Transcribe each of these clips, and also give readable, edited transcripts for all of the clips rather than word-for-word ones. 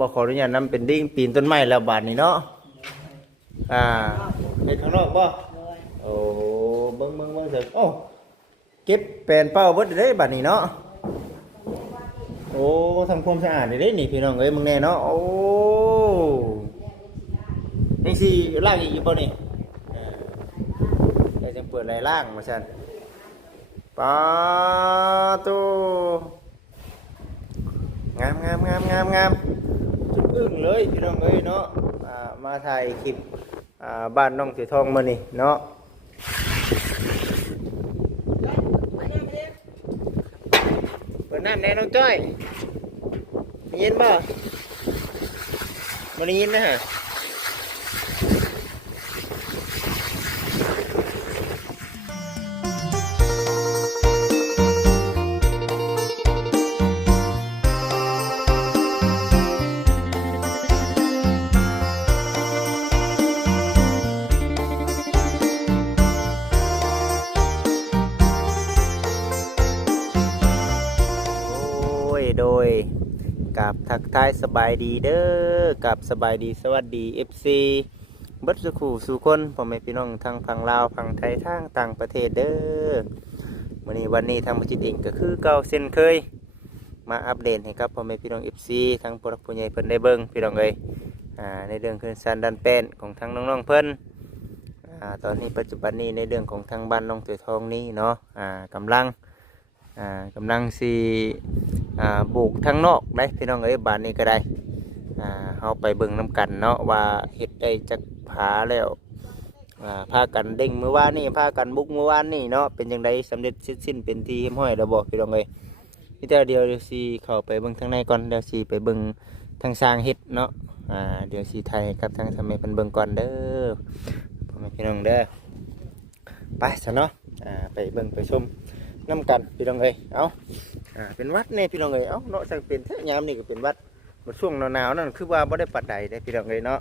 บ่ขออนุญาตนำเป็นดิ้งปีนต้นไม้แล้วบาดนี้เนาะเฮ็ดข้างนอกบ่โอ้เบิ่งเถอะโอ้เก็บแปลนเป้าเบิดได้บาดนี้เนาะโอ้ทำความสะอาดได้นี่พี่น้องเอ้ยมึงแน่เนาะโอ้นี่สิล้างอีกอยู่บ่นี่เดี๋ยวจะเปิดไหลล้างมาซั่นปาตูงามจุดอึ้งเลยพี่น้องเอ้ยเนาะมาถ่ายคลิปบ้านน้องเสือทองมานี่เนาะเปิดน้ำแน่น้องจ้อยได้ยินบ่ไม่ได้ยินนะฮะโดยกับทักทายสบายดีเด้อกับสบายดีสวัสดี FC เบิดสุขสู่คนพ่อแม่พี่น้องทางฝั่งลาวฝั่งไทยทางต่างประเทศเด้อวันนี้ทางบัจิตเองก็คือเก่าเส้นเคยมาอัปเดตให้กับพ่อแม่พี่น้อง FC ทางผู้ใหญ่เพิ่นได้เบิ่งพี่น้องเอ้ยในเรื่องเครื่องซันดันแป้นของทางน้องๆเพิ่นตอนนี้ปัจจุบันนี้ในเรื่องของทางบ้านน้องเสือทองนี้เนาะกำลังสีปลูกทั้งนอกได้พี่น้องเอ้ยบ้านนี้ก็ได้เอาไปเบิ่งน้ำกันเนาะว่าเห็ดได้จักผาแล้วพากันเด้งเมื่อวานนี่พากันบุกเมื่อวานนี่เนาะเป็นยังไงสำเร็จสิ้นเป็นทีเรียบร้อยแล้วบอกพี่น้องเอ้ยนี่แต่เดียวสีเข้าไปเบิ่งทางในก่อนเดี๋ยวสีไปเบิ่งทางสร้างเห็ดเนาะเดี๋ยวสีไทยกับทางทำไมเป็นเบิ่งก่อนเด้อพ่อแม่พี่น้องเด้อไปซะเนาะไปเบิ่งไปชมน้ำกันพี่น้องเอ้ยเอาเป็นวัดเนี่ยพี่น้องเอ้ยเอาเนาะจังเป็นแท้ยามนี่ก็เป็นวัดช่วงหนาวนั่นคือว่าบ่ได้ปัดใดได้พี่น้องเอ้ยเนาะ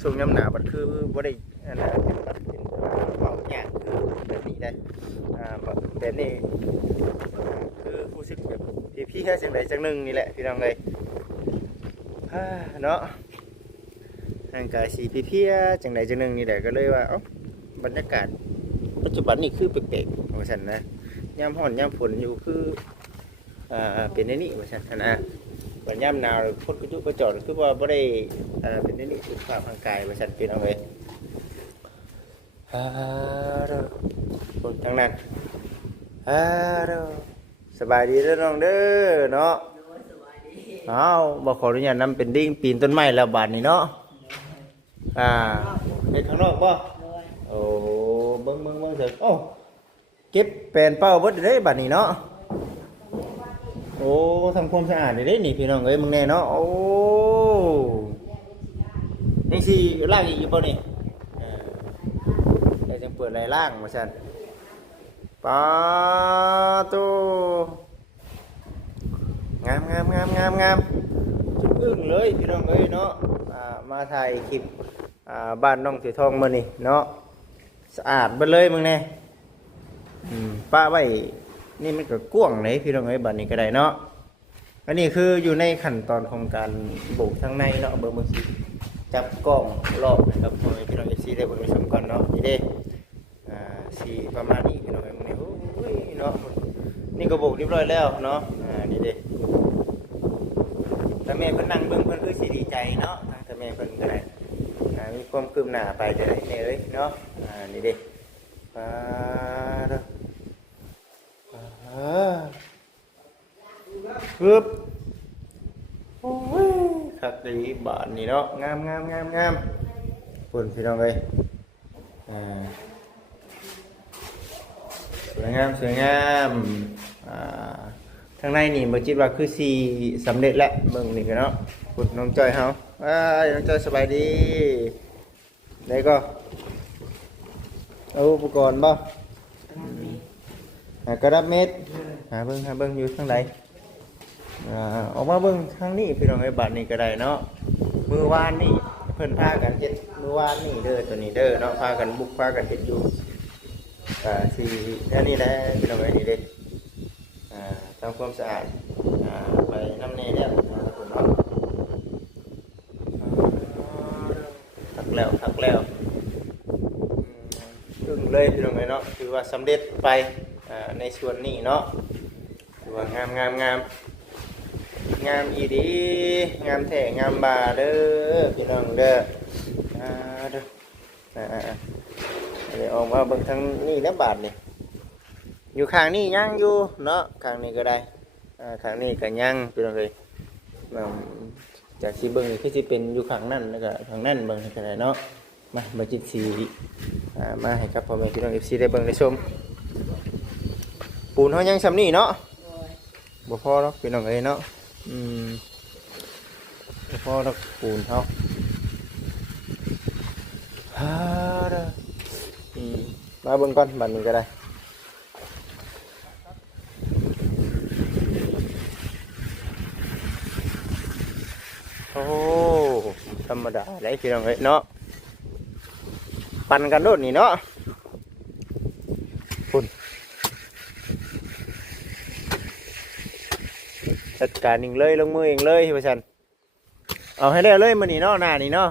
ช่วงยามหนาวมันคือบ่ได้เป็นวัดเป็นเบาแง่คือแบบนี้ได้แบบนี้คือผู้สึกแบบพี่แค่จังใดจังหนึ่งนี่แหละพี่น้องเอ้ยเนาะทางกายสีพี่จังใดจังหนึ่งนี่แหละก็เลยว่าบรรยากาศปัจจุบันนี่คือแปลกๆของฉันนะยามร้อนยามฝนอยู่คือเป็นในนี้ของฉันนะวันยามหนาวพ้นกระจุกกระจอดคือว่าไม่ได้เป็นในนี้สุขภาพร่างกายของฉันเป็นเอาไว้คนทั้งนั้นสบายดีเด้อน้องเด้อเนาะบอกขออนุญาตนำเป็นดิ้งปีนต้นไม้แล้วบาดนี้เนาะในข้างนอกบ่โอ้เบิ่งเถอะโอ้เก็บแปลนเป้าเบิดได้บัดนี้เนาะโอ้ทำความสะอาดได้นี่พี่น้องเอ้ยมึงแน่เนาะโอ้นี่สิล้างอีกอยู่บ่นี่เดี๋ยวจะเปิดไหลล้างมาซั่นปาตูงามจุดอึ้งเลยพี่น้องเอ้ยเนาะมาถ่ายคลิปบ้านน้องเสือทองมานี่เนาะสะอาดไปเลยมึงแน่ป้าไว้นี่มันก็กว้างไหนพี่น้องเอ้ยบ้านนี้ก็ได้เนาะอันนี้คืออยู่ในขั้นตอนของการปลูกทางในเนาะเบอร์มือจับกล้องรอบนะครับพี่น้องเอฟซีได้เบอร์ไปชมก่อนเนาะนี่เด้สีประมาณนี้พี่น้องเอ้ยมึงนี่โอ้ยเนาะนี่ก็ปลูกเรียบร้อยแล้วเนาะนี่เด้ถ้าแม่เพิ่นนั่งเบิ่งเพิ่นคือสิดีใจเนาะถ้าแม่เพิ่นก็ได้มีความคืบหน้าไปจะได้เนี่ยเลยเนาะนี่ดิปึ๊บโอ้ยขัดดีบานนี่เนาะงามปุ่นพี่น้องเลยสวยงามทางในนี่บ่คิดว่าคือสีสำเร็จแล้วเบิ่งนี่กันเนาะปุ่นน้องจอยเฮาน้องจอยสบายดีได้ก็เอาอุปกรณ์บ่กระดับเม็ดเบิ่งอยู่ทางไหนออกมาเบิ่งทางนี้พี่น้องไอ้บัตรนี่ก็ได้เนาะมือวานนี่เพิ่นพากันเฮ็ดมือวานนี่เด้อตัวนี้เด้อเนาะพากันบุกพากันเฮ็ดอยู่สีอันนี้แหละพี่น้องไอ้นี่เด้ทำความสะอาดไปน้ำเนยเนี่ยผม ผักแล้วอึ้งเลยพี่น้องเนาะถือว่าสำเร็จไปในส่วนนี้เนาะถือว่างามงามอีดีงามแท้งามบาเด้อพี่น้องเด้อเด้อเดี๋ยวออกมาเบิ่งทางนี้แล้วบาทนี่อยู่ข้างนี้ยังอยู่เนาะข้างนี้ก็ได้ข้างนี้ก็ยังพี่น้องเลยจากที่เบิ่งคือสิเป็นอยู่ข้างนั้นแล้วก็ข้างนั้นเบิ่งก็ได้เนาะมาจิตสีมาให้ครับพ่อแม่พี่น้อง FC ได้เบิ่งได้ชมปูนเฮายังซำนี้เนาะบ่พอหรอกพี่น้องเอ้ยเนาะบ่พอหรอกปูนเฮามาเบิ่งก่อนบัดนี้ก็ได้โอ้ธรรมดาได้พี่น้องเอ้ยเนาะปั่นกันโดดนี่เนาะคุณจัดการเองเลยลงมือเองเลยพี่ชันเอาให้ได้เลยมันนี่เนาะหน้านี่เนาะ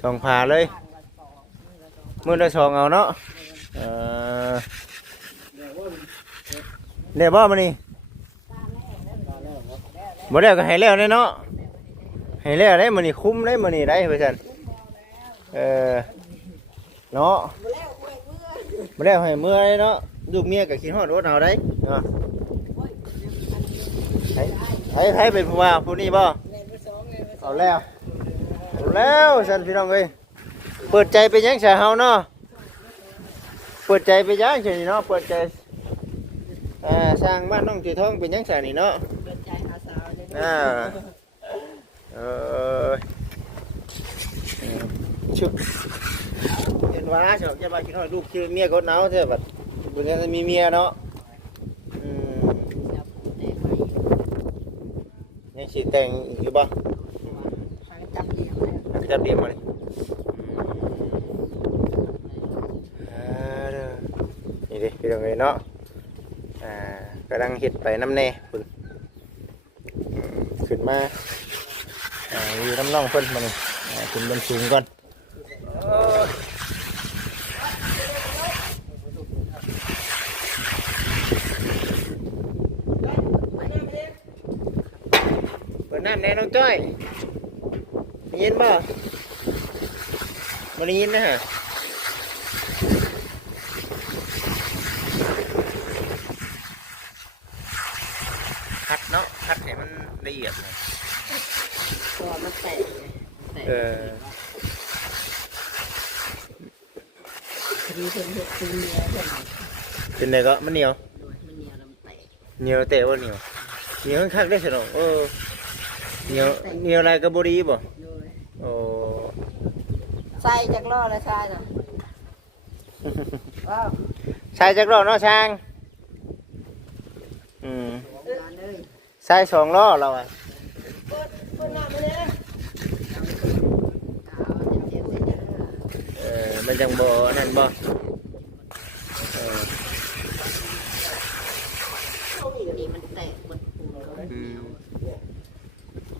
สองพาเลยมือละสองเอาเนาะเนี่ยบ่มันนี่บ่ได้ก็ให้แล้วเนาะให้แล้วได้มันนี่คุ้มได้มันนี่ได้พี่ชันเนาะบ่ได้ให้เมื่อยเนาะลูกเมียก็คิดฮอดรถเอาได้เนาะให้เป็นผู้ว่าผู้นี้บ่เอาแล้วสันพี่น้องเอ้ยเปิดใจไปยังสาวเฮาเนาะเปิดใจไปยังเฉยเนาะเปิดใจสร้างบ้านน้องจีท้องเป็นยังสาวนี่เนาะเปิดใจหาสาวชุบเห็นว่าชอบจะมาคิดฮอดลูกคิดเมียก็หนาวเถอะบัดบุญจะมีเมียเนาะยังสิแต่งอยู่บ่จับเดียมมาเลยนี่ดิพี่น้องเอ้ยเนาะกำลังเฮ็ดไปน้ำแน่คุณขึ้นมาอยู่น้ำน่องเพิ่นมาเลยขึ้นบนสูงก่อนเปิดน้ำแน่น้องจ้อยได้ยินบ่ไม่ได้ยินนะฮะคัดเนาะคัดให้มันละเอียดนะตัวมันแตกเป็นไงก็มันเหนียวเหนียวเตะว่าเหนียวคักได้สิเนาะเหนียวอะไรก็บดีบ่โอ้ใส่จากล้อแล้วใส่น่ะว้าวใส่จากล้อเนาะช่างใส่สองล้อเราอ่ะมันจังบ่นั่นบ่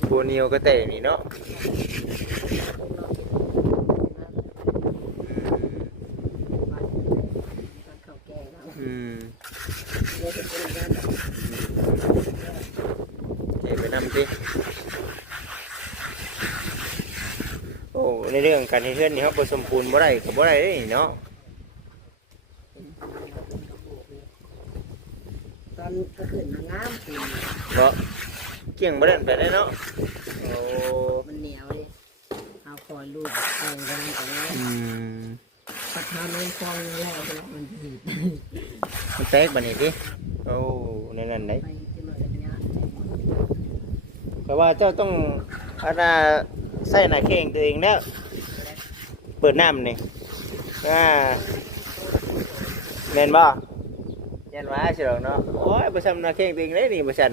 ปูเหนียวก็เตะนี่เนาะเดี๋ยวไปนำสิโอ้ในเรื่องการให้เพื่อนนี่เขาผสมปูนบ่ได้กับบ่ได้เนาะตอนก็ขึ้นมางามปูนบ่เกี่ยงบ่ได้ไปได้เนาะโอ้มันเหนียวเลยเอาคอยลูกเอากันแต่ว่าถ้าทำไม่คอยแล้วมันผิดมันแตกบัดนี้ดิโอ้นั่นไหนเพราะว่าเจ้าต้องใส่หน้าเข่งตัวเองแล้วเปิดน้ำนี่แม่นบ่ยันว่าเสียหรอกเนาะโอ้ยประชันหน้าเข่งตัวเองเลยนี่ประชัน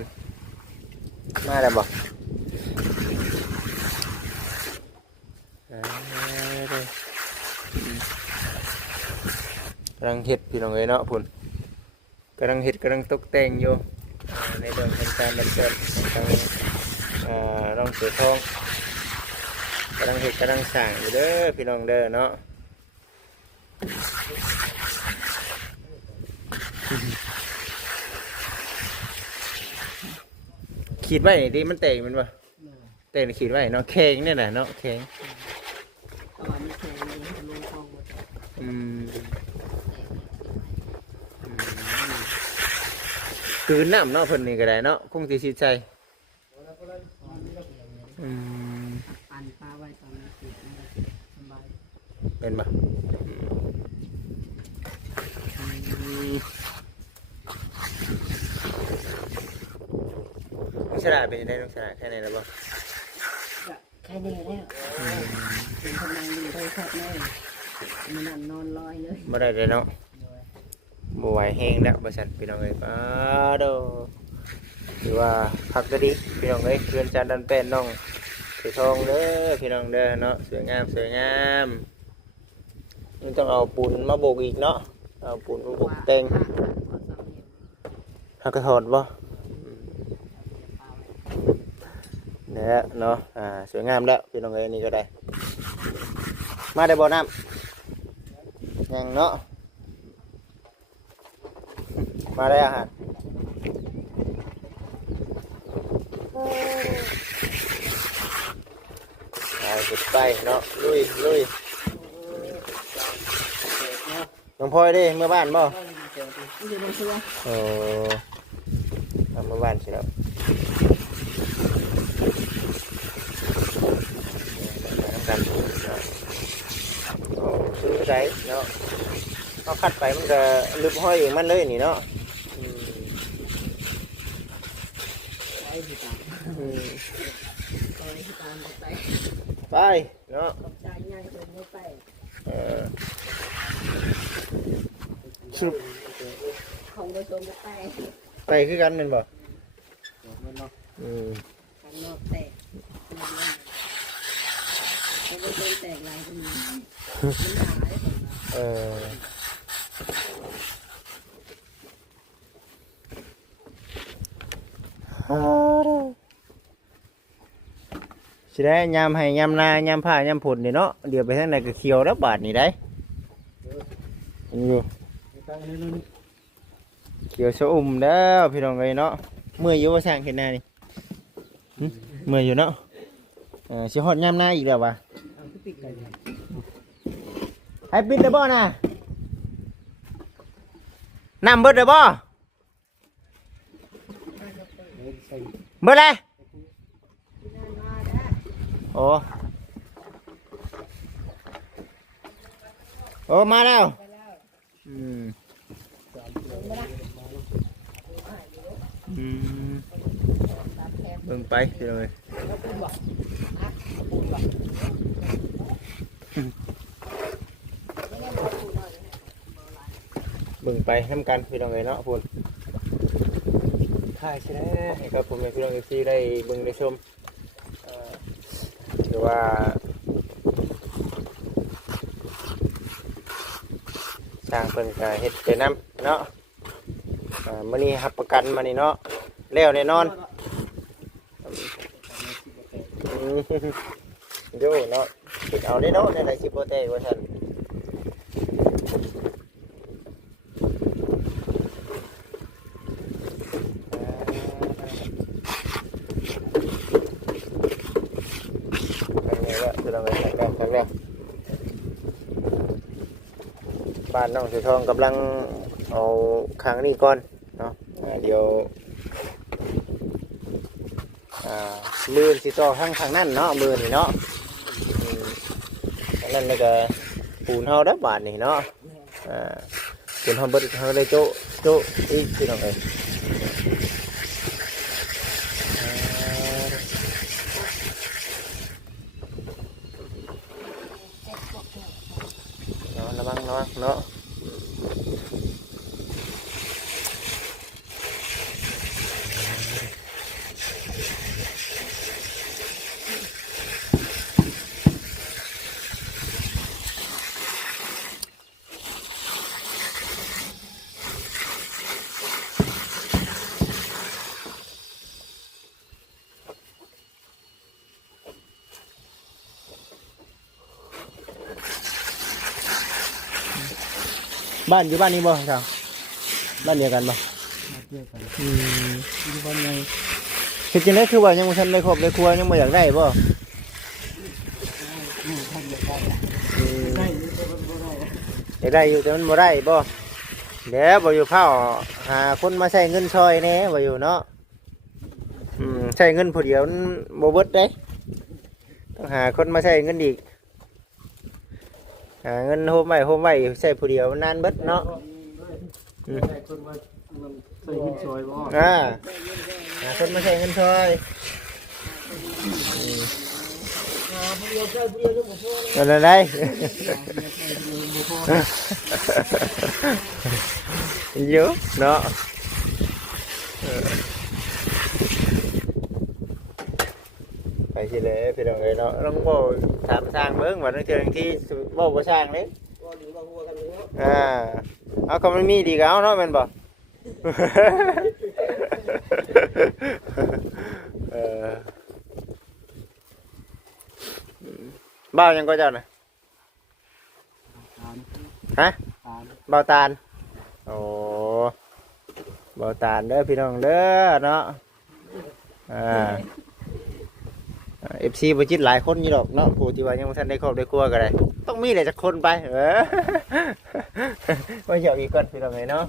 มาแล้วบ่กำลังเฮ็ดพี่น้องเอ้ยเนาะพุ่นกำลังเฮ็ดกำลังตกแต่งอยู่ในเรื่องของการดำเนินทางน้องเสือทอง กำลังเฮ็ดกำลังสร้างอยู่เด้อพี่น้องเด้อเนาะขีดไว้ดิมันเตะมันบ่เตะขีดไว้เนาะแข็งเนี่ยน่ะเนาะแข็ง ตอนนี้แข็งเลยลงคลองหมด อืมคืนน้ำเนาะเพิ่นนี่ก็ได้เนาะคงสิสิใจอืม ปั่นปลาไว้ตอนนี้เสียสบาย เป็นบ่น้องสลาเป็นยังไงน้องสลาแค่ไหนแล้วบ่ แค่นี้แล้วเป็นกำลังดีเลยครับเลยมันนอนลอยเลย บ่ได้เลยเนาะบ่ไหวแห้งแล้วบ่ซั่นพี่น้องเอ้ยป้าโดถือว่าพักก็ดีพี่น้องเอ้ยเรือนจานดันเป็นน้องสีทองเด้อพี่น้องเด้อเนาะสวยงามสวยงามมันต้องเอาปูนมาโบกอีกเนาะเอาปูนมาโบกแต่งหักกระถอดบ่เนี่ยเนาะสวยงามแล้วพี่น้องเอ้ยนี่ก็ได้มาได้บ่น้ำยังเนาะมาได้อาหารไปเนาะลุยน้องพลอยดิเมื่อบ้านบ่เออเมื่อบ้านสิแล้วน้ำกันซื้อใส่เนาะเขาคัดไปมันก็ลึกห้อยเองมันเลยนี่เนาะไปเนาะชุบ ของผสมไป ไปคือกันเป็นบ่ข้างนอกแตกแล้วก็โดนแตกลายตรงนี้สิได้ยามให้ยามนายามผ้ายามผุดนี่เนาะเดี๋ยวไปทางไหนก็เขียวแล้วบาดนี่ได้อยู่เขียวชะอุ่มแล้วพี่น้องเลยเนาะเมื่อยอยู่ว่าสร้างเห็นหน้านี่เมื่อยอยู่เนาะสิฮอดยามหน้าอีกแล้ววะให้ปิดได้บ่น่ะน้ำเบิดได้บ่เบิดเลยโอ้มาแล้วเบิ่งไปเลยเบิ่งไปทำกันพี่น้องเลยเนาะพูนถ่ายใช่ไหมให้กับผมพี่น้องที่ได้เบิ่งได้ชมถือว่าสร้างเพิ่นก็เฮ็ดไปน้ำเนาะมื้อนี้รับประกันมานี่เนาะแล้วแน่นอนโย่เนาะเอาได้เนาะในไหนสิบ่ได้ว่าซั่นบ้านน้องเสือทองกำลังเอาครั้งนี้ก่อนเนาะเดี๋ยวมือสิต่อข้างนั่นเนาะมือนี่เนาะนั่นแล้วก็ปูนเฮาดับบาทนี่เนาะปูนเฮาเบิดเฮาได้โจ๊ะอีกพี่น้องเอ้ยระวังเนาะ บ้านอยู่บ้านนี้บ่ชาวบ้านเดียวกันบ่ เดียวกัน อืม อยู่บ้านไง คือจริงๆแล้วคือว่ายังบ่ทันได้ครอบได้ครัวยังบ่อยากได้บ่ อยู่ท่านเดียวกัน อืม ได้อยู่แต่มันบ่ได้ อยากได้อยู่แต่มันบ่ได้บ่เดี๋ยวบ่อยู่เผาหาคนมาใช้เงินซอยแหน่บ่อยู่เนาะใช้เงินผู้เดียวมันบ่เบิดเด้ต้องหาคนมาใช้เงินอีกหาเงินโฮมไว้ใช้ผู้เดียวมันนานเบิดเนาะ ได้คนมาใส่หินซอยบ่ หาคนมาใช้เงินซอยนั่นได้ เยอะเนาะไปสิเลยพี่น้องเลยเนาะต้องบอกถามสร้างเบิ้งว่านั่นคือที่บอกว่าสร้างเลยเอาก็มันมีดีก็เอาเนาะแมันบอกบ้ายังก็เจ้าน่ะฮะเบาตาลโอ้เบาตาลเด้อพี่น้องเด้อเนาะFC บ่จิตหลายคนอยู่ดอกเนาะผู้ที่ว่ายังบ่ทันได้ครอบได้ครัวก็ได้ต้องมีหลายจักคนไปว่าเดี๋ยวอีกก่อนพี่น้องเนาะ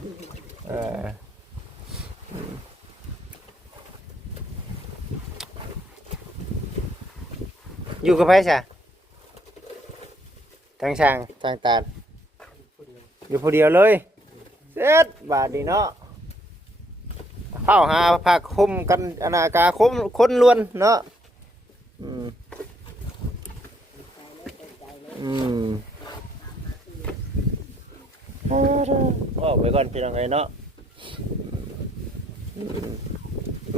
อยู่กับไผซะทางช่างทางตาลอยู่ผู้เดียวเลยเสร็จบาดนี้เนาะเข้าหาผักคมกันอนาคาคมคนล้วนเนาะว่าไปก่อนพี่น้องไงเนาะ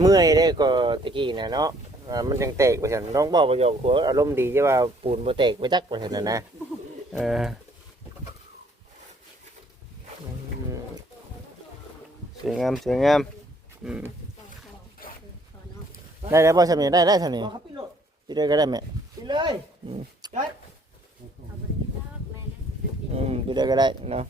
เมื่อยได้ก็ตะกี้นะเนาะมันจังแตกไปฉันน้องบอกประโยคหัวอารมณ์ดีใช่ว่าปูนบ่แตกไปจักไปฉันนะสวยงามสวยงามได้แล้วบ่ฉันนี่ได้ฉันนี่พี่ได้ก็ได้แม่พี่เลยได้พี่ได้ก็ได้เนาะ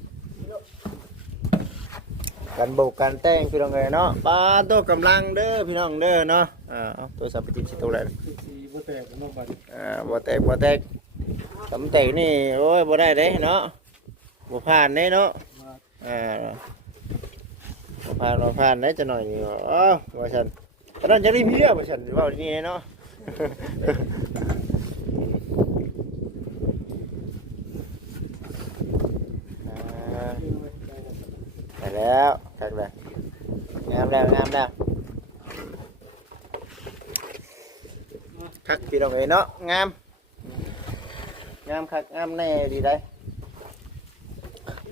กันโบกกันแต่งพี่น้องเลยเนาะปลาตัวกำลังเด้อพี่น้องเด้อเนาะเอาตัวสับปะรดสิตัวแรกบ่แตกบ่บัดบ่แตกสำแตกนี่โอ้ยบ่ได้เด้เนาะบ่ผ่านเด้เนาะบ่ผ่านได้จะหน่อยนี่ว่าฉันตอนนั้นจะรีบเพี้ยว่าฉันว่านี่เนาะไปแล้วคักเลยงามแล้วคักพี่น้องเอ้ยเนาะงามคักงามแน่ดีได้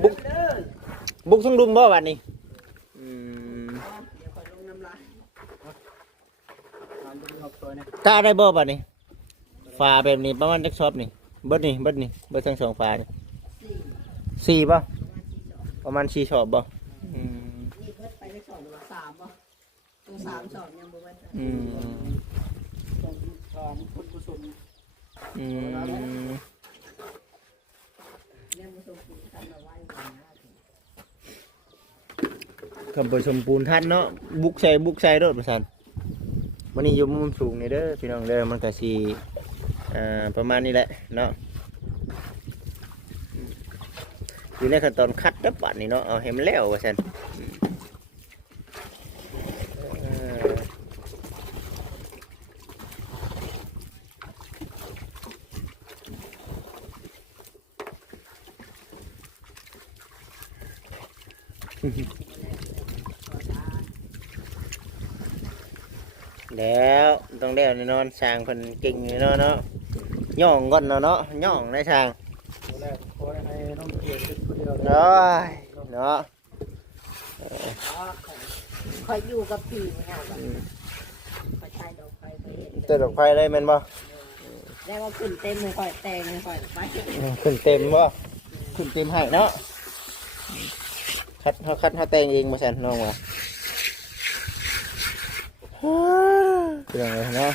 บุกทั้งดุมบ่วันนี้กล้าได้บ่บัดนี้ฝาแบบนี้ประมาณจักชอบนี่เบิดทั้งสองฝานี่4ป่ะประมาณ4ชอบบ่นี่เพิ่นไปได้2หรือ3บ่ตัว3 2ยังบ่เบิดการคนผสมยังบ่สมบูรณ์กันเอาไว้คำผสมปูนทัดเนาะบุกใส่รถประสานวันนี้อยู่มุมสูงนี่เด้อพี่น้องเด้อมันก็สิประมาณนี้แหละเนาะอยู่ในขั้นตอนคัดดับบัดนี่เนาะเอาให้มันแล้วว่าซั่นแล้วต้องแล้วแน่นอนช่างเพิ่นเก่งแน่นอนเนาะย่องก่อนเนาะย่องได้ช่างแรกขอให้น้องเกียรติคนเดียวเนาะคอยอยู่กับพี่มันเอาแบบคอยใช้ดอกไฟไปเห็น เติมดอกไฟได้แม่นบ่ แล้วก็ขึ้นเต็มเลยคอยแต่งเลยคอยไป ขึ้นเต็มบ่ขึ้นเต็มให้เนาะคัดเขาแต่งเองบ่ซั่นน้องว่าเป็นยังไงเนาะ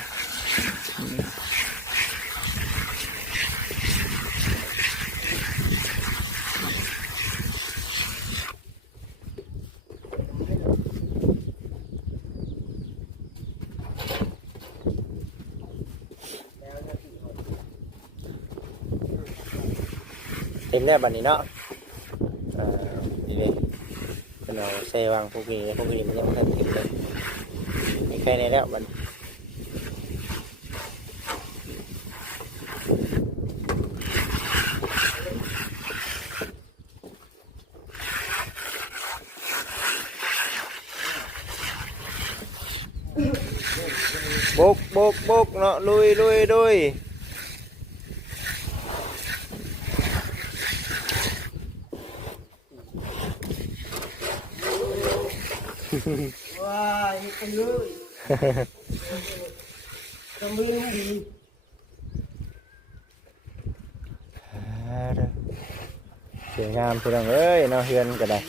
ต็มแล้วบัดนี้เนาะนี่เลยเป็นเอาใส่วางพวกนี้มันยังไม่เต็มเลยมีแค่นี้แล้วบัดบุกเนาะลุยว้าเฮ็ดกันเลยต้องมีดี สวยงามพี่น้องเอ้ยเนาะเฮือนก็ได้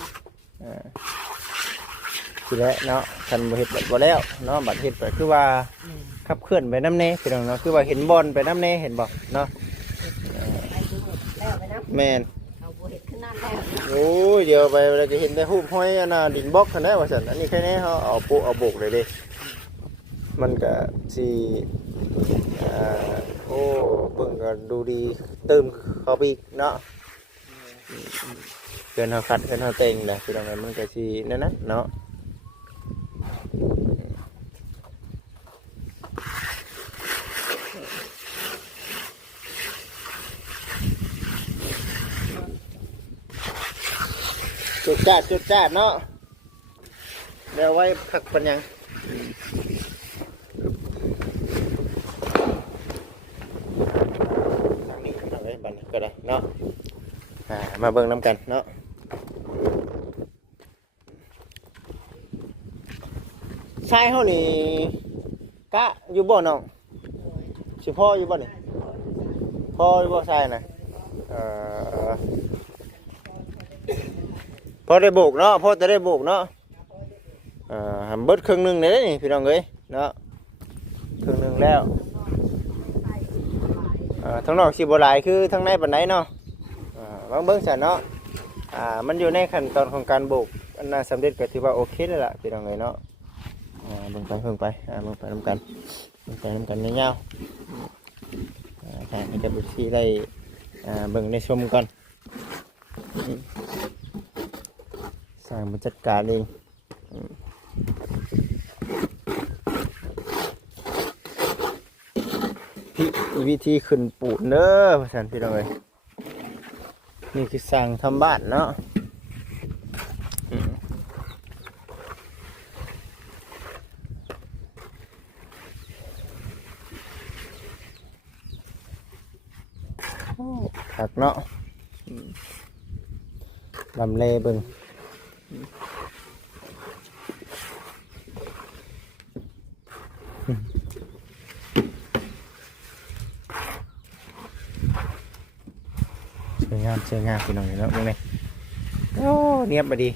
ทีแรกเนาะคันบ่เฮ็ดบ่แล้วเนาะบัดเฮ็ดไปคือว่าขับเคลื่อนไปน้ำแน่พี่น้องเนาะคือว่าเห็นบอลไปน้ำแน่เห็นบ่เนาะ แล้วไปนะ แม่น เอาบ่เฮ็ดขึ้นนั่นแล้ว โอ้ยเดี๋ยวไปเราจะเห็นแต่รูปห้อยอันน่ะดินบล็อกคันได้ว่าซั่นอันนี้แค่นี้เฮาเอาปุเอาบุกเลยเด้มันก็สิโอ้เบิ่งก็ดูดีเติมเข้าไปอีกเนาะเพื่อนเฮาคัดเพื่อนเฮาแต่งแหละพี่น้องเอ้ยมันก็สินั่นนะเนาะจุดจ้าดเนาะเดี๋ยวไว้ผักปัญญังทางนี้ทางไว้บันก็ได้เนาะมาเบิ่งน้ำกันเนาะชายเฮานี่กะอยู่บ่น้องสิพ่ออยู่บ่นี่พ่ออยู่บ่ชายน่ะพอได้โบกเนาะพอจะได้โบกเนาะเบิดครึ่งหนึ่งเลยนี่พี่น้องเอ้ยเนาะครึ่งหนึ่งแล้วทั้งนอกสิบหลายคือทั้งในปานไหนเนาะบางเบิ้งสันเนาะมันอยู่ในขั้นตอนของการโบกอันน่าสำเร็จก็ถือว่าโอเคแล้วล่ะพี่น้องเอ้ยเนาะเบิ่งไปน้ำกันเงาๆให้จะบุษีได้เบิ่งในชมกันสร้างบรรจัดการเองวิธีขึ้นปูนเด้อพ่อสันพี่น้องเอ้ยนี่คือสร้างทำบ้านเนาะหักเนาะลำเลเบิ่งสวยงามพี่น้องเห็นแล้วตรงนี้โอ้เนียบไปดี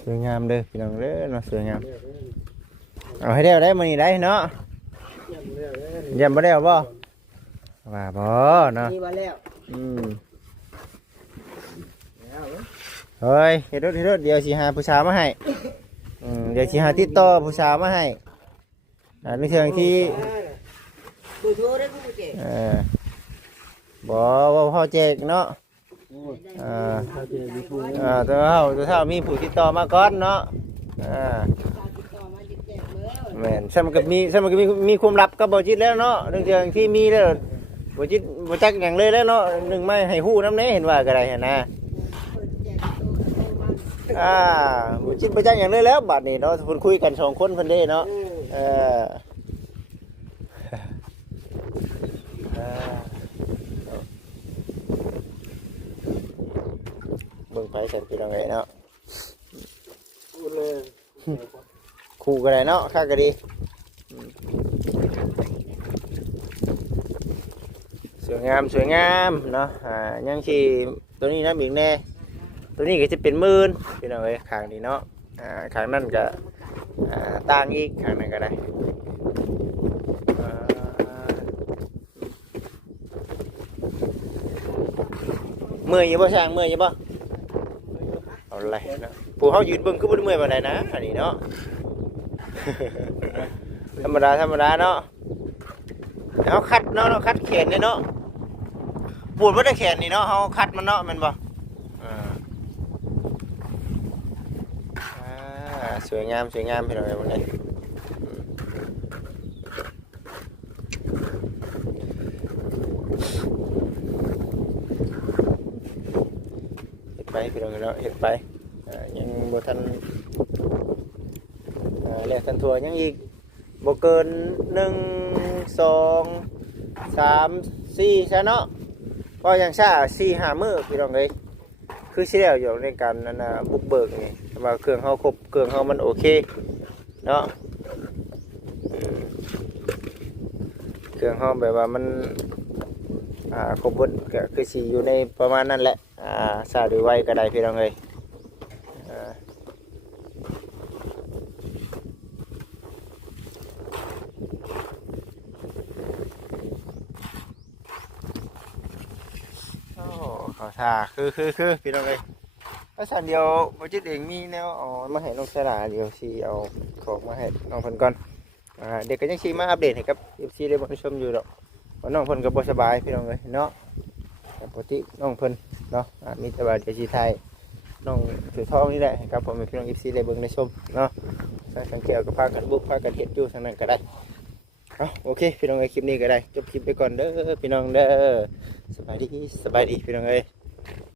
สวยงามเด้อพี่น้องเด้อเนาะสวยงามเอาให้ได้มื้อนี้ได้เนาะยังบ่ได้บ่ว่าบ่เนาะ นี่ว่าแล้ว เฮ้ยเฮ็ดรถเดี๋ยวสิหาผู้สาวมาให้เดี๋ยวสิหาติดต่อผู้สาวมาให้ในเชิงที่กูโทรได้กูเจ๊ บ่ว่าพ่อแจกเนาะตัวเท่ามีผู้ติดต่อมาก่อนเนาะแม่นใช่มันก็มีความลับกับบ่จิตแล้วเนาะเรื่องที่มีแล้วบ่จิตบ่จักหยังเลยแล้วเนาะหนึ่งไม่ให้ฮู้นำแน่เห็นว่าก็ได้หั่นนะบ่จิตบ่จักหยังเลยแล้วบัดนี้เนาะเพิ่นคุยกัน2คนเพิ่นเด้เนาะเบิ่งไปกันพี่น้องเอ้ยเนาะคู่ก็ได้เนาะค่าก็ดีสวยงามเนาะยังที่ตัวนี้นะอีกแน่ตัวนี้ก็จะเป็นมื่นพี่น้องเอ้ยข้างนี้เนาะข้างนั้นก็ต่างอีกข้างนั้นก็ได้เมื่อยอยู่บ่ช่างเมื่อยอยู่บ่เอาไรเนาะ ผู้เฮายืนเบิ่งคือบ่ได้เมื่อยปานใดนะอันนี้เนาะ ธรรมดาเนาะเฮาคัดเนาะเราคัดแขนนี่เนาะปวดบ่ได้แขนนี่เนาะเฮาคัดมันเนาะแม่นบ่สวยงามพี่น้องเอ้ยวันนี้เฮ็ดไปพี่น้องเนาะเฮ็ดไปยังบ่ทันแล้วทันทัวยังอีกบ่เกิน1 2 3 4ซะเนาะก็ยังช้า4-5 มื้อพี่น้องเอ้ยคือสิแล้วอยู่ในการนั้นน่ะบุกเบิกนี่ว่าเครื่องเฮาครบเครื่องเฮามันโอเคเนาะเครื่องเฮาแบบว่ามันครบหมดก็คือสิอยู่ในประมาณนั้นแหละซาหรือไวก็ได้พี่น้องเอ้ยเขาท่าคือพี่น้องเอ้ยถ้าสันเดียวบ่จิตเองมีแนวเอามาให้น้องสลาเดี๋ยวสิเอาของมาให้น้องเพิ่นก่อนเด็กก็ยังสิมาอัปเดตให้กับ FC ได้บ่ชมอยู่ดอกว่าน้องเพิ่นก็บ่สบายพี่น้องเอ้ยเนาะปกติน้องเพิ่นเนาะมีแต่ว่าเดี๋ยวสิถ่ายน้องถือทองนี่แหละให้กับพ่อแม่พี่น้อง FC ได้เบิ่งได้ชมเนาะสังเกตก็พากันบุกพากันเฮ็ดอยู่ทางนั้นก็ได้โอเคพี่น้องเอ้ยคลิปนี้ก็ได้จบคลิปไปก่อนเด้อพี่น้องเด้อสบายดีพี่น้องเอ้ย